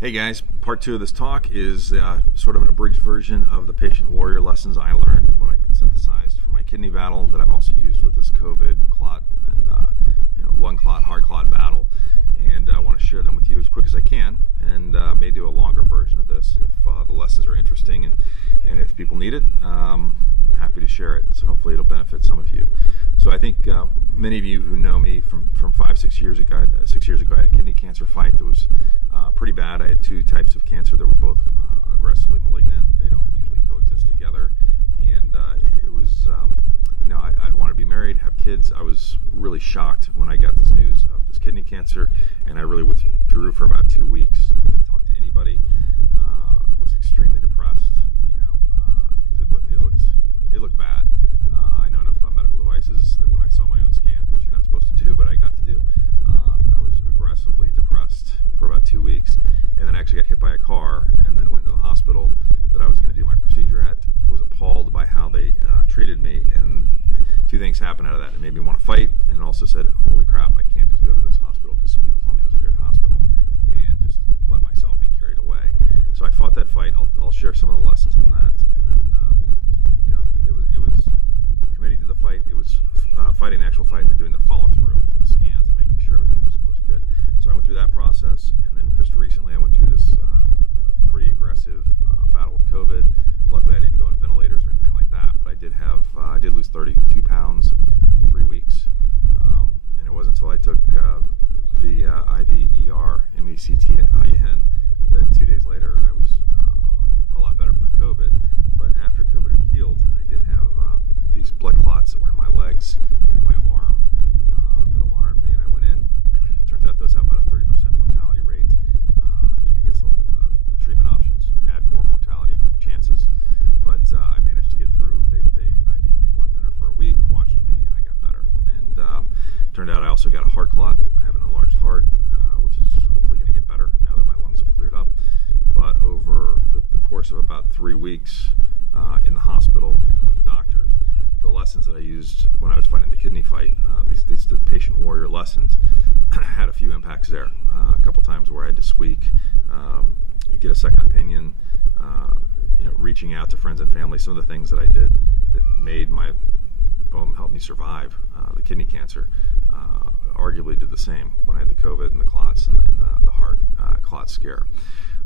Hey guys, part two of this talk is sort of an abridged version of the patient warrior lessons I learned and what I synthesized for my kidney battle that I've also used with this COVID clot and lung clot, heart clot battle. And I want to share them with you as quick as I can, and may do a longer version of this if the lessons are interesting and if people need it. I'm happy to share it, so hopefully it'll benefit some of you. So I think many of you who know me from 6 years ago, I had a kidney cancer fight that was pretty bad. I had two types of cancer that were both aggressively malignant. They don't usually coexist together, and it was, I'd want to be married, have kids. I was really shocked when I got this news of this kidney cancer, and I really withdrew for about 2 weeks. Didn't talk to anybody. Was extremely depressed, because it looked bad. I know enough about medical devices that when I saw my own scan, which you're not supposed to do, but I got to do, I was aggressively depressed for about 2 weeks, and then I actually got hit by a car, and then went to the hospital that I was going to do my procedure at. Was appalled by how they treated me, and two things happened out of that. It made me want to fight, and also said, holy crap, I can't just go to this hospital because some people told me it was a great hospital, and just let myself be carried away. So I fought that fight. I'll share some of the lessons from that, and then it was committing to the fight. It was fighting the actual fight and then doing the follow through on the scans and making sure everything was good. So I went through that process, and then just recently I went through this pretty aggressive battle with COVID. Luckily I didn't go on ventilators or anything like that, but I did lose 32 pounds in 3 weeks, and it wasn't until I took the IVER MECT-IN that 2 days later I was a lot better from the COVID. But after COVID had healed, I did have these blood clots that were in my legs and in my arm that alarmed me, and I went in. Turns out those have about a 30% mortality rate, and it gets the treatment options add more mortality chances. But I managed to get through. They IV'd me blood thinner for a week, watched me, and I got better. And turned out I also got a heart clot. I have an enlarged heart, which is hopefully going to get better now that my lungs have cleared up. But over the course of about 3 weeks in the hospital and with the doctors, the lessons that I used when I was fighting the kidney fight, the patient warrior lessons, had a few impacts there. A couple times where I had to squeak, get a second opinion, reaching out to friends and family. Some of the things that I did that made helped me survive the kidney cancer, arguably did the same when I had the COVID and the clots and the heart clot scare.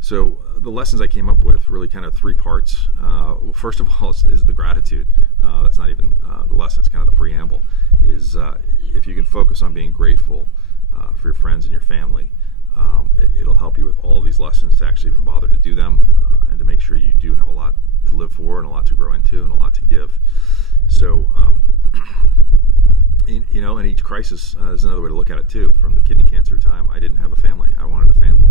So the lessons I came up with really kind of 3 parts. Well, first of all is the gratitude. That's not even the lesson, it's kind of the preamble, is if you can focus on being grateful for your friends and your family, it'll help you with all these lessons to actually even bother to do them, and to make sure you do have a lot to live for and a lot to grow into and a lot to give. So, and each crisis is another way to look at it too. From the kidney cancer time, I didn't have a family. I wanted a family.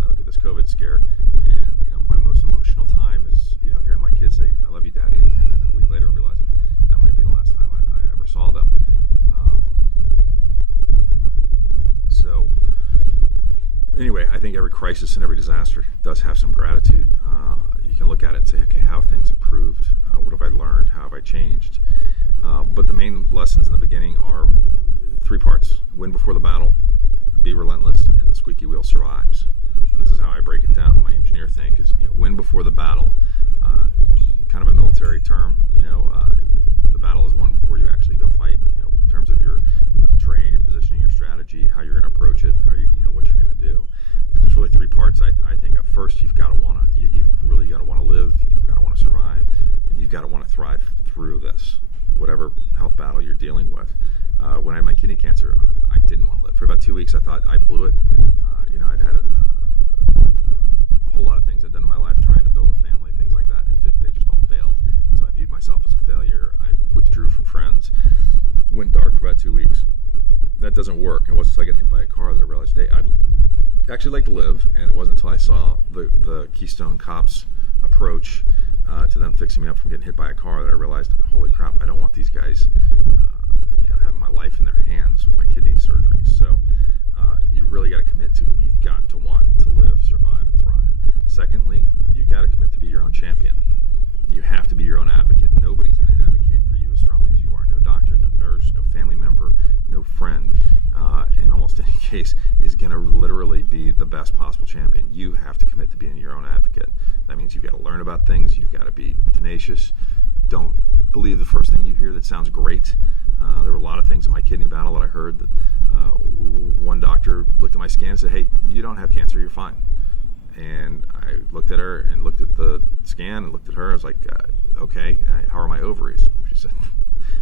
I look at this COVID scare, and my most emotional time is hearing my kids say, "I love you, Daddy," and then a week later realizing that might be the last time I ever saw them. So anyway, I think every crisis and every disaster does have some gratitude. You can look at it and say, okay, how have things improved? What have I learned? How have I changed? But the main lessons in the beginning are 3 parts. Win before the battle, be relentless, and the squeaky wheel survives. And this is how I break it down. My engineer think is, win before the battle, kind of a military term. The battle is won before you actually go fight, in terms of your terrain, your positioning, your strategy, how you're going to approach it, how what you're going to do. But there's really 3 parts I think of. First, you've got to you've really got to want to live, you've got to want to survive, and you've got to want to thrive through this, whatever health battle you're dealing with. When I had my kidney cancer, I didn't want to live. For about 2 weeks, I thought I blew it. I'd had a whole lot of things I'd done in my life trying to build a family, things like that, and they just all failed. So I viewed myself as a failure. I withdrew from friends, went dark for about 2 weeks. That doesn't work. It wasn't until I got hit by a car that I realized, hey, I'd actually like to live, and it wasn't until I saw the Keystone Cops approach to them fixing me up from getting hit by a car that I realized, holy crap, I don't want these guys having my life in their hands with my kidney surgery. So you really got to commit to, you've got to want to live, survive, and thrive. Secondly, you've got to commit to be your own champion. You have to be your own advocate. Nobody's going to advocate for you as strongly as you are. No doctor, no nurse, no family member, no friend, in almost any case, is going to literally be the best possible champion. You you have to commit to being your own advocate. That means you've got to learn about things. You've got to be tenacious. Don't believe the first thing you hear that sounds great. There were a lot of things in my kidney battle that I heard that one doctor looked at my scan and said, "Hey, you don't have cancer. You're fine." And I looked at her and looked at the scan and looked at her. I was like, "Okay, how are my ovaries?" She said,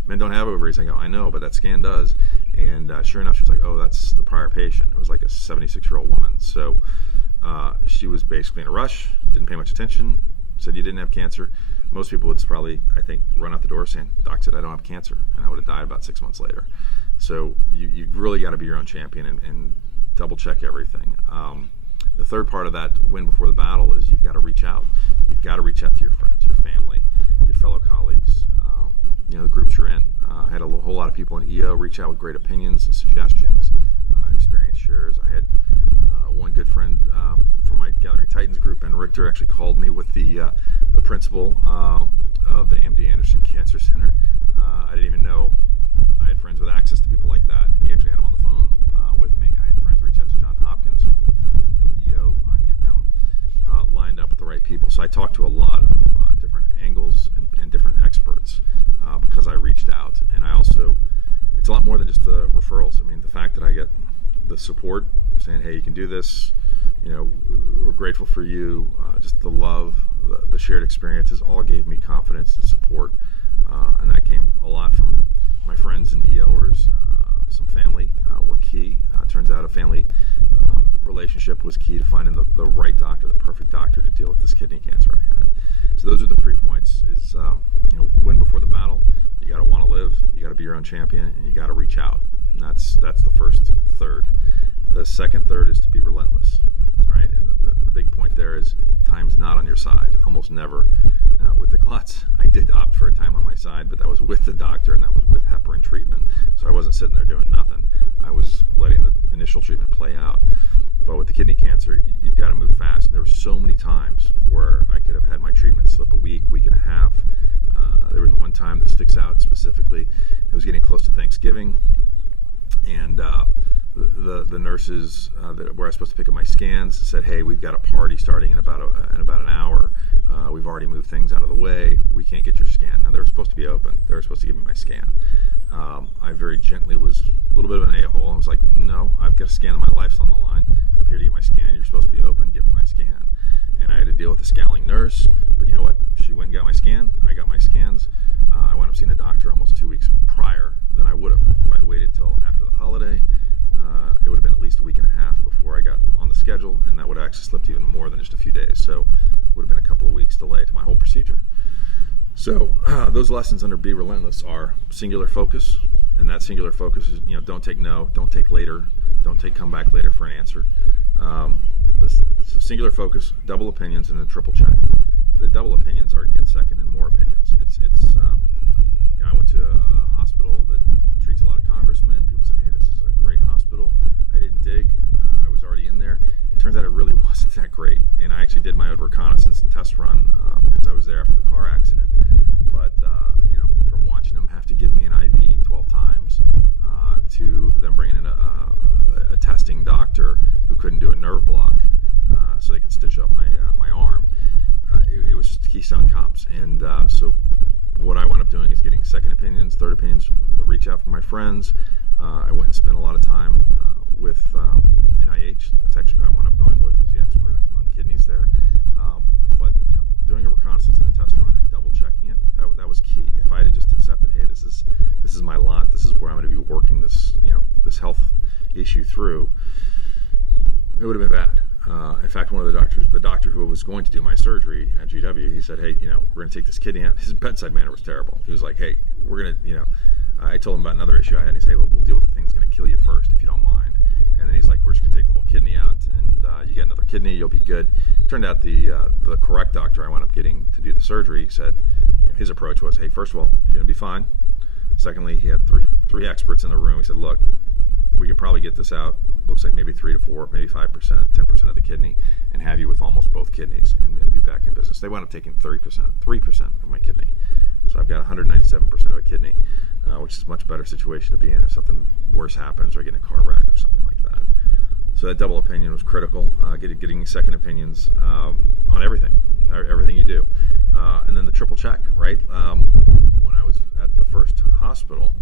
"Men don't have ovaries." I go, "I know, but that scan does." And sure enough, she was like, "Oh, that's the prior patient." It was like a 76-year-old woman. So she was basically in a rush, didn't pay much attention, said you didn't have cancer. Most people would probably, I think, run out the door saying, "Doc said I don't have cancer," and I would have died about 6 months later. So you've really got to be your own champion and double check everything. The third part of that win before the battle is you've got to reach out. You've got to reach out to your friends, your family, your fellow colleagues, the groups you're in. I had a whole lot of people in EO reach out with great opinions and suggestions, experience shares. I had one good friend from my Gathering Titans group, Ben Richter, actually called me with the principal of the MD Anderson Cancer Center. I didn't even know I had friends with access to people like that, and he actually had him on the phone with me. I had friends reach out to John Hopkins from EO and get them lined up with the right people. So I talked to a lot of different angles and different experts because I reached out. And I also, it's a lot more than just the referrals. I mean, the fact that I get the support saying, "Hey, you can do this, we're grateful for you," just the love, the shared experiences all gave me confidence and support. And that came a lot from my friends and EOers. Some family were key. Turns out a family relationship was key to finding the right doctor, the perfect doctor to deal with this kidney cancer I had. So those are the 3 points: is win before the battle. You got to want to live. You got to be your own champion, and you got to reach out. And that's the first third. The second third is to be relentless, right? And the big point there is time's not on your side, almost never. Now, with the clots, I did opt for a time on my side, but that was with the doctor and that was with heparin treatment. So I wasn't sitting there doing nothing. I was letting the initial treatment play out. But with the kidney cancer, you've got to move fast. And there were so many times where I could have had my treatment slip a week and a half. There was one time that sticks out specifically. It was getting close to Thanksgiving, and the nurses where I was supposed to pick up my scans said, "Hey, we've got a party starting in about an hour. We've already moved things out of the way. We can't get your scan." Now, they were supposed to be open. They were supposed to give me my scan. I very gently was a little bit of an a-hole. I was like, "No, I've got a scan. My life's on the line. I'm here to get my scan. You're supposed to be open. Give me my scan." And I had to deal with a scowling nurse. But you know what? She went and got my scan. I got my scans. I wound up seeing a doctor almost 2 weeks prior than I would have. If I'd waited till after the holiday, it would have been at least a week and a half before I got on the schedule, and that would have actually slipped even more than just a few days. So it would have been a couple of weeks delay to my whole procedure. So those lessons under Be Relentless are singular focus, and that singular focus is, don't take no, don't take later, don't take come back later for an answer. So singular focus, double opinions, and then triple check. The double opinions are get second and more opinions. I went to a hospital that treats a lot of congressmen. People said, "Hey, this is a great hospital." I didn't dig. I was already in there. It turns out it really wasn't that great. And I actually did my own reconnaissance and test run because I was there after the car accident. But from watching them have to give me an IV 12 times to them bringing in a testing doctor who couldn't do a nerve block so they could stitch up my arm, it was just Keystone Cops. And so what I wound up doing is getting second opinions, third opinions, the reach out from my friends. I went and spent a lot of time with NIH. That's actually who I wound up going with, as the expert on kidneys there. But doing a reconnaissance and a test run and double checking it, that was key. If I had just accepted, "Hey, this is my lot, this is where I'm going to be working this this health issue through," it would have been bad. In fact, one of the doctor who was going to do my surgery at GW, he said, "Hey, we're going to take this kidney out." His bedside manner was terrible. He was like, "Hey, we're going to, I told him about another issue I had, and he said, "Hey, look, we'll deal with the thing that's going to kill you first, if you don't mind." And then he's like, "We're just going to take the whole kidney out, and you get another kidney, you'll be good." Turned out the correct doctor I wound up getting to do the surgery said, his approach was, "Hey, first of all, you're going to be fine." Secondly, he had three experts in the room. He said, "Look, we can probably get this out. Looks like maybe 3 to 4, maybe 5%, 10% of the kidney, and have you with almost both kidneys and be back in business." They wound up taking 3% of my kidney. So I've got 197% of a kidney, which is a much better situation to be in if something worse happens or I get in a car wreck or something like that. So that double opinion was critical, getting second opinions on everything you do. And then the triple check, right? When I was at the first hospital,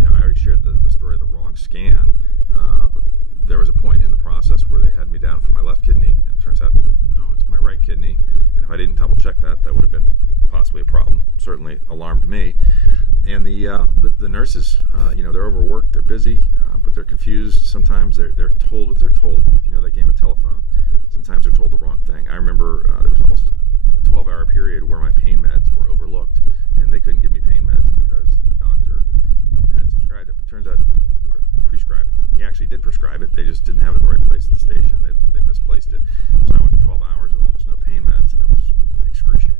I already shared the story of the wrong scan. But there was a point in the process where they had me down for my left kidney, and it turns out, no, it's my right kidney. And if I didn't double check that would have been possibly a problem. Certainly alarmed me. And the nurses, they're overworked, they're busy, but they're confused. Sometimes they're told what they're told. If you know that game of telephone, sometimes they're told the wrong thing. I remember there was almost a 12-hour period where my pain meds were overlooked, and they couldn't give me pain meds because the doctor had subscribed it. Turns out, prescribed. He actually did prescribe it. They just didn't have it in the right place at the station. They misplaced it. So I went for 12 hours with almost no pain meds, and it was excruciating.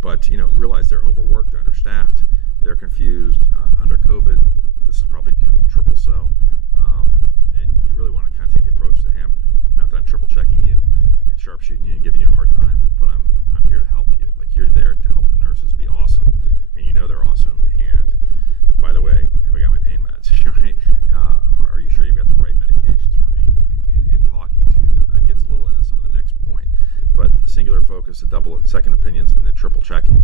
But realize they're overworked, they're understaffed, they're confused. Under COVID, this is probably triple so. And you really want to kind of take the approach that, hey, not that I'm triple checking you and sharpshooting you and giving you a hard time, but I'm here to help you. Like, you're there to help the nurses be awesome, and they're awesome. And by the way, have I got my pain meds? Right? Are you sure you've got the right medications for me? And talking to them. And it gets a little into some of the next point. But the singular focus, the double second opinions, and then triple checking,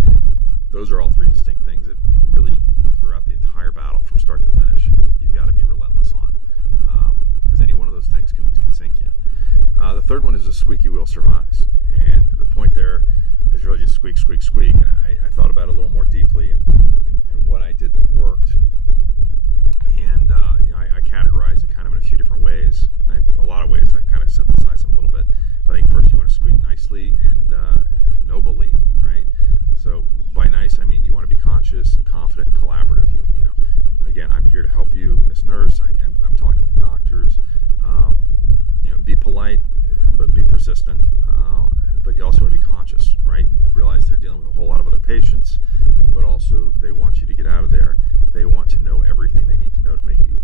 those are all three distinct things that really, throughout the entire battle, from start to finish, you've got to be relentless on. Because any one of those things can sink you. The third one is a squeaky wheel survives. And the point there is really just squeak, squeak, squeak. And I thought about it a little more deeply and what I did that worked. And I categorized it kind of in a few different ways. A lot of ways. I kind of synthesized them a little bit. But I think first you want to squeak nicely and nobly, right? So by nice, I mean you want to be conscious and confident and collaborative. Again, I'm here to help you, Miss Nurse. I'm talking with the doctors. Be polite, but be persistent. But you also want to be conscious, right? Realize they're dealing with a whole lot of other patients, but also they want you to get out of there. They want to know everything they need to know to make you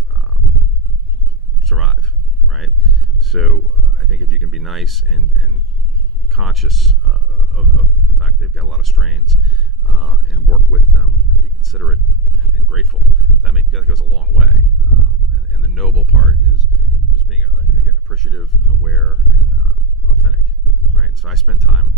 survive, right? So I think if you can be nice and conscious of the fact they've got a lot of strains and work with them and be considerate and grateful, that goes a long way. And the noble part is just being, again, appreciative and aware and authentic, right? So I spend time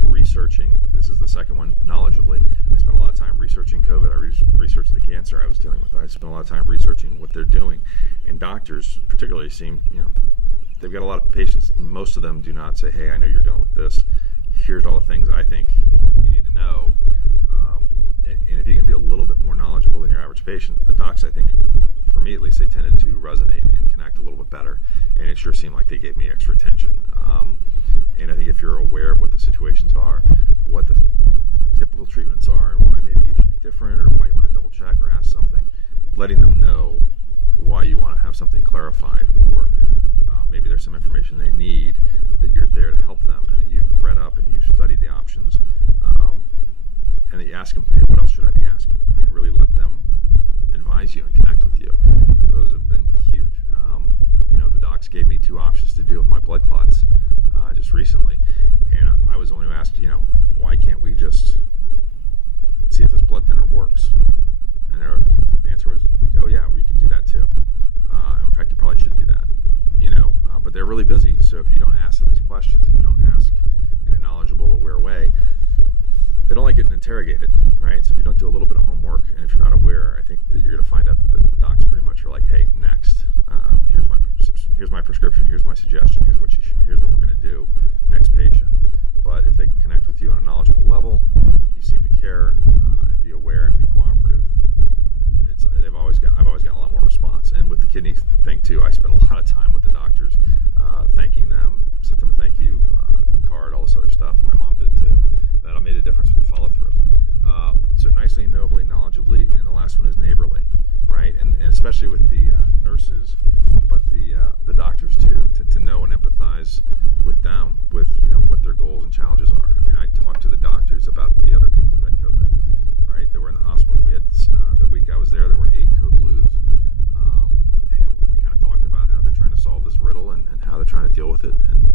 researching, this is the second one, knowledgeably. I spent a lot of time researching COVID. I researched the cancer I was dealing with. I spent a lot of time researching what they're doing. And doctors particularly seem, they've got a lot of patients. Most of them do not say, hey, I know you're dealing with this. Here's all the things I think you need to know. And if you can be a little bit more knowledgeable than your average patient, the docs, I think, for me at least, they tended to resonate and connect a little bit better. And it sure seemed like they gave me extra attention. And I think if you're aware of what the situations are, what the typical treatments are, and why maybe you should be different, or why you want to double check or ask something, letting them know why you want to have something clarified, or maybe there's some information they need, that you're there to help them, and that you've read up and you've studied the options, and that you ask them, hey, what else should I be asking? I mean, really let them advise you and connect with you. Those have been huge. The docs gave me 2 options to deal with my blood clots just recently, and I was the one who asked, why can't we just see if this blood thinner works? And the answer was, oh yeah, we could do that too. And in fact, you probably should do that. But they're really busy, so if you don't ask them these questions, if you don't ask in a knowledgeable, aware way, they don't like getting interrogated, right? So if you don't do a little bit of homework, and if you're not aware, I think that you're going to find out that the docs pretty much are like, hey, next, here's my prescription, here's my suggestion, here's what we're going to do, next patient. But if they can connect with you on a knowledgeable level, you seem to care and be aware and be cooperative, I've always gotten a lot more response. And with the kidney thing too, I spent a lot of time with the doctors, thanking them, sent them a thank you card, all this other stuff. My mom did too. That made a difference with the follow through. So nicely, nobly, knowledgeably, and the last one is neighborly, right? And especially with the nurses, but the doctors too, to know and empathize with them, with what their goals and challenges are. I mean, I talked to the doctors about the other people who had COVID, right? That were in the hospital. We had the week I was there were 8 code blues. And we kind of talked about how they're trying to solve this riddle and how they're trying to deal with it. And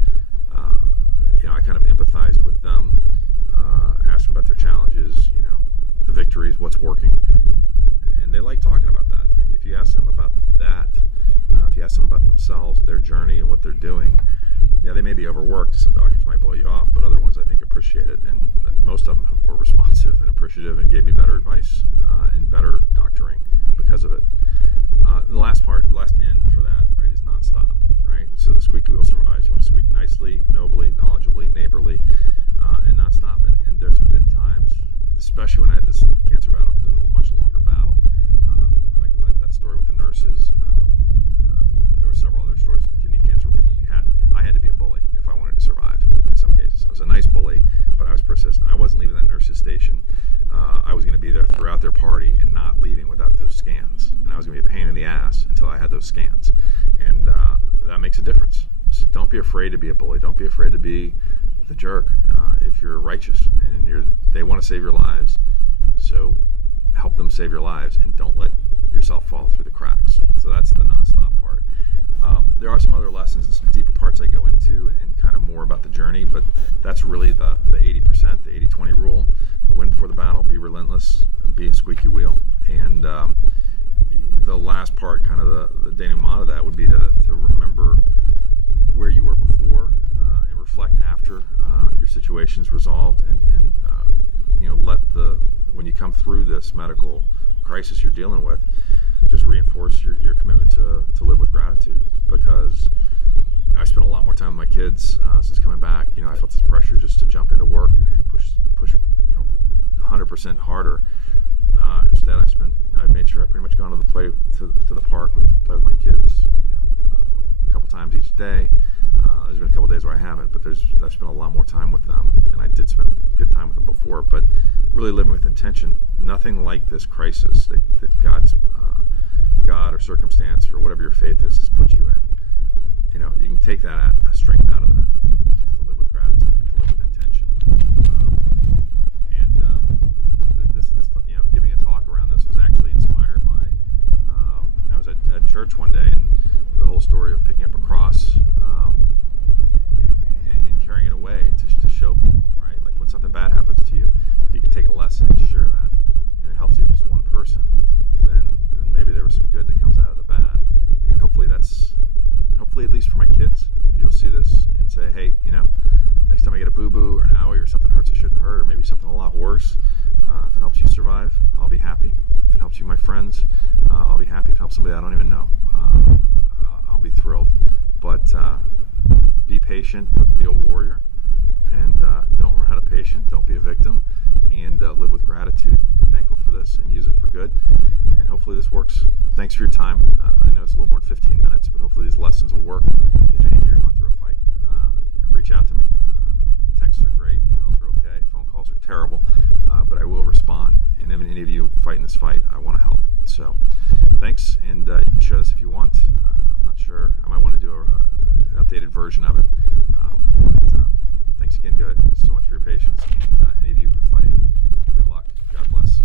I kind of empathized with them, asked them about their challenges, the victories, what's working, and they like talking about that. If you ask them about that, If you ask them about themselves, their journey, and what they're doing, yeah, they may be overworked. Some doctors might blow you off, but other ones I think appreciate it, and most of them were responsive and appreciative and gave me better advice and better doctoring because of it. The last end for that, right, is nonstop, right? So the squeaky wheel survives. You want to squeak nicely, nobly, knowledgeably, neighborly, and nonstop. And there's been times, especially when I had this cancer battle, because it was a much longer battle, like that story with the nurses. There were several other stories with the kidney cancer where I had to be a bully if I wanted to survive. In some cases, I was a nice bully, but I was persistent. I wasn't leaving that nurse's station. I was going to be there throughout their party and not leaving without those scans. And I was going to be a pain in the ass until I had those scans. And that makes a difference. So don't be afraid to be a bully. Don't be afraid to be the jerk if you're righteous and they want to save your lives. So help them save your lives and don't let yourself fall through the cracks. So that's the nonstop part. There are some other lessons and some deeper parts I go into and kind of more about the journey, but that's really the 80%, the 80-20 rule. Win before the battle, be relentless, be a squeaky wheel. And the last part, kind of the denouement of that, would be to remember where you were before and reflect after your situation's resolved, and when you come through this medical crisis you're dealing with, just reinforce your commitment to live with gratitude, because I spent a lot more time with my kids since coming back. I felt this pressure just to jump into work and push 100% harder. Instead, I've made sure I pretty much gone to the park, play with my kids, a couple times each day. There's been a couple days where I haven't, but I've spent a lot more time with them, and I did spend good time with them before. But really living with intention, nothing like this crisis that God or circumstance or whatever your faith is has put you in. You can take that strength out of that, which is to live with gratitude, to live with intention. Giving a talk around this was actually inspired by, I was at church one day, and the whole story of picking up a cross and carrying it away to show people, right? Like when something bad happens to you, you can take a lesson and share that, and it helps even just one person. Then maybe there was some good that comes out of the bad, and hopefully at least for my kids, you'll see this and say, hey, next time I get a boo-boo or an owie or something hurts that shouldn't hurt, or maybe something a lot worse, if it helps you survive, I'll be happy. If it helps you, my friends, I'll be happy. If it helps somebody I don't even know, I'll be thrilled. But be patient, but be a warrior, and don't run out of patience. Don't be a victim, and live with gratitude. Be thankful for this and use it for good, and hopefully this works. Thanks for your time. I know it's a little more than 15 minutes, but hopefully these lessons will work. If any of you are going through a fight, reach out to me. Texts are great, emails are okay, phone calls are terrible, but I will respond. And if any of you fighting this fight, I want to help. So thanks, and you can share this if you want. I'm not sure. I might want to do an updated version of it. But thanks again, so much for your patience. And any of you who are fighting, good luck. God bless.